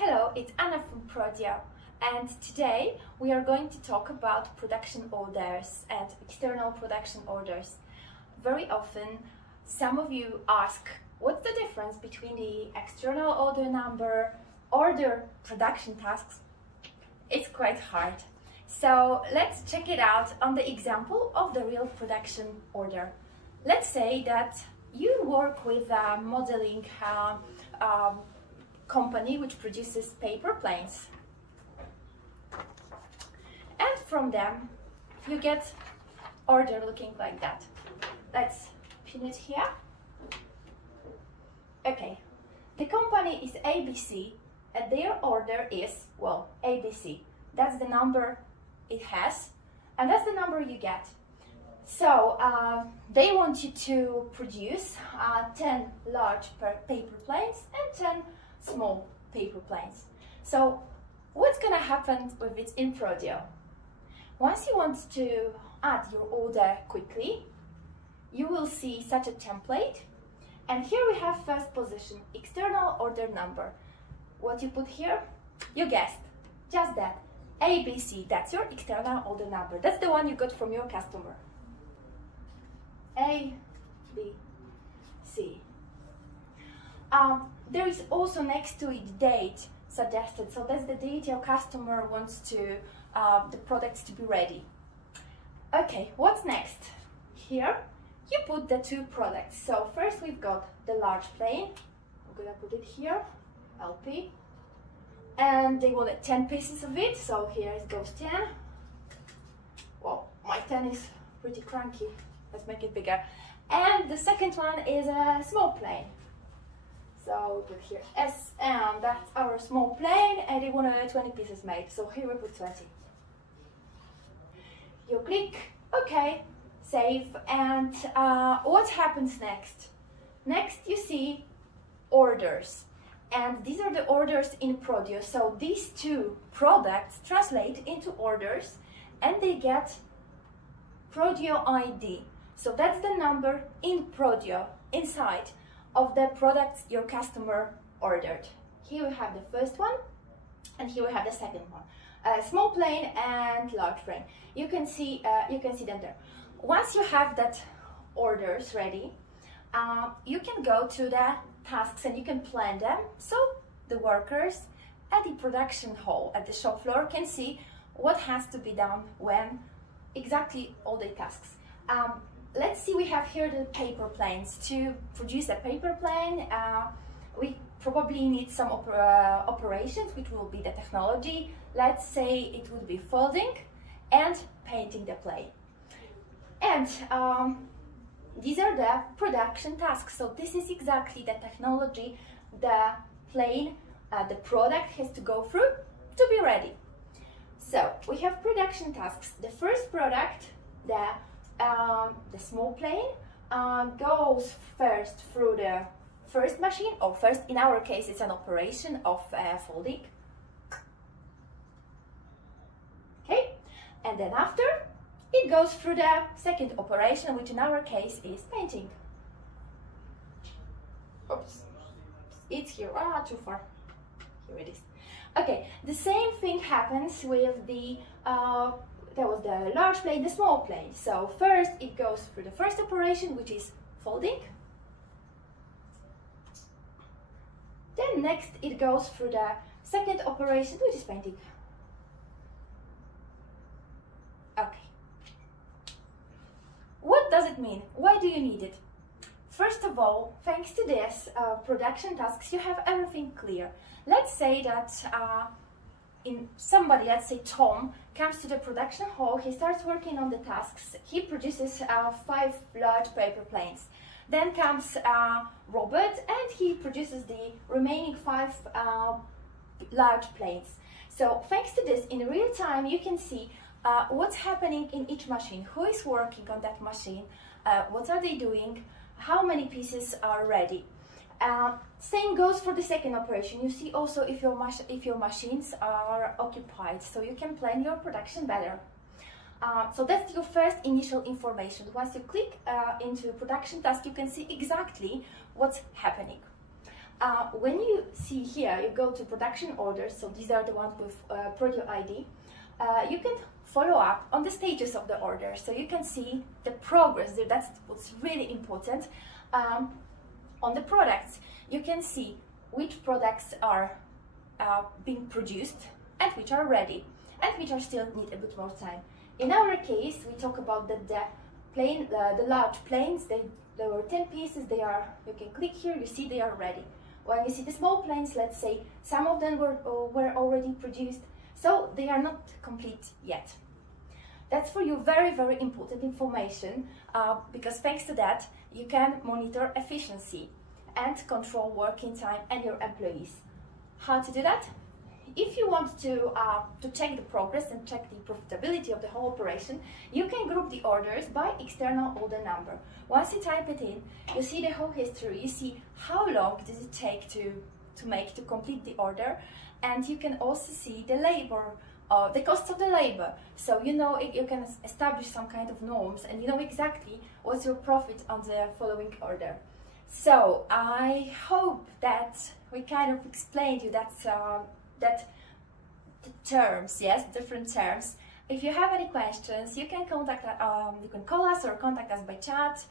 Hello, it's Anna from Prodio, and today we are going to talk about production orders and external production orders. Very often, some of you ask, what's the difference between the external order number, order, production tasks? It's quite hard. So let's check it out on the example of the real production order. Let's say that you work with a modeling company which produces paper planes, and from them you get order looking like that. Let's pin it here. Okay, the company is ABC and their order is, well, ABC. That's the number it has and that's the number you get. So they want you to produce 10 large paper planes and 10 small paper planes. So what's going to happen with it in Prodio? Once you want to add your order quickly, you will see such a template, and here we have first position, external order number. What you put here? You guessed, just that, ABC, that's your external order number. That's the one you got from your customer. A, B, C. There is also next to it date suggested, so that's the date your customer wants to the products to be ready. Okay, what's next? Here you put the two products. So first we've got the large plane. I'm gonna put it here, LP, and they wanted 10 pieces of it, so here it goes 10. Well, my 10 is pretty cranky. Let's make it bigger. And the second one is a small plane. So we put here S, and that's our small plane, and they wanted 20 pieces made. So here we put 20. You click OK, save, and what happens next? Next you see orders, and these are the orders in Prodio. So these two products translate into orders, and they get Prodio ID. So that's the number in Prodio, inside of the products your customer ordered. Here we have the first one, and here we have the second one. Small plane and large plane. You can see them there. Once you have that orders ready, you can go to the tasks and you can plan them. So the workers at the production hall, at the shop floor, can see what has to be done when, exactly all the tasks. Let's see, we have here the paper planes. To produce a paper plane, we probably need some operations, which will be the technology. Let's say it would be folding and painting the plane. And these are the production tasks. So this is exactly the technology the plane, the product has to go through to be ready. So we have production tasks. The first product, the small plane, goes first through the first machine, or first, in our case, it's an operation of folding. Okay, and then after, it goes through the second operation, which in our case is painting. Oops, it's here, too far. Here it is. Okay, the same thing happens with the there was the large plane, the small plane. So first it goes through the first operation, which is folding. Then next it goes through the second operation, which is painting. Okay. What does it mean? Why do you need it? First of all, thanks to this production tasks, you have everything clear. Let's say that somebody, let's say Tom, comes to the production hall, he starts working on the tasks, he produces 5 large paper planes. Then comes Robert, and he produces the remaining 5 large planes. So thanks to this, in real time you can see what's happening in each machine, who is working on that machine, what are they doing, how many pieces are ready. Same goes for the second operation. You see also if your machines are occupied, so you can plan your production better. So that's your first initial information. Once you click into production task, you can see exactly what's happening. When you see here, you go to production orders, so these are the ones with Prodio ID, you can follow up on the status of the order, so you can see the progress. That's what's really important. On the products, you can see which products are being produced and which are ready and which are still need a bit more time. In our case, we talk about the large planes. There were 10 pieces. You can click here, you see they are ready. When you see the small planes, let's say some of them were already produced, so they are not complete yet. That's for you very, very important information, because thanks to that, you can monitor efficiency and control working time and your employees. How to do that? If you want to check the progress and check the profitability of the whole operation, you can group the orders by external order number. Once you type it in, you see the whole history, you see how long does it take to complete the order, and you can also see the labor, the cost of the labor. So you know, you can establish some kind of norms and you know exactly what's your profit on the following order. So I hope that we kind of explained you that the terms, yes, different terms. If you have any questions, you can you can call us or contact us by chat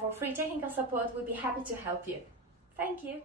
for free technical support. We'll be happy to help you. Thank you.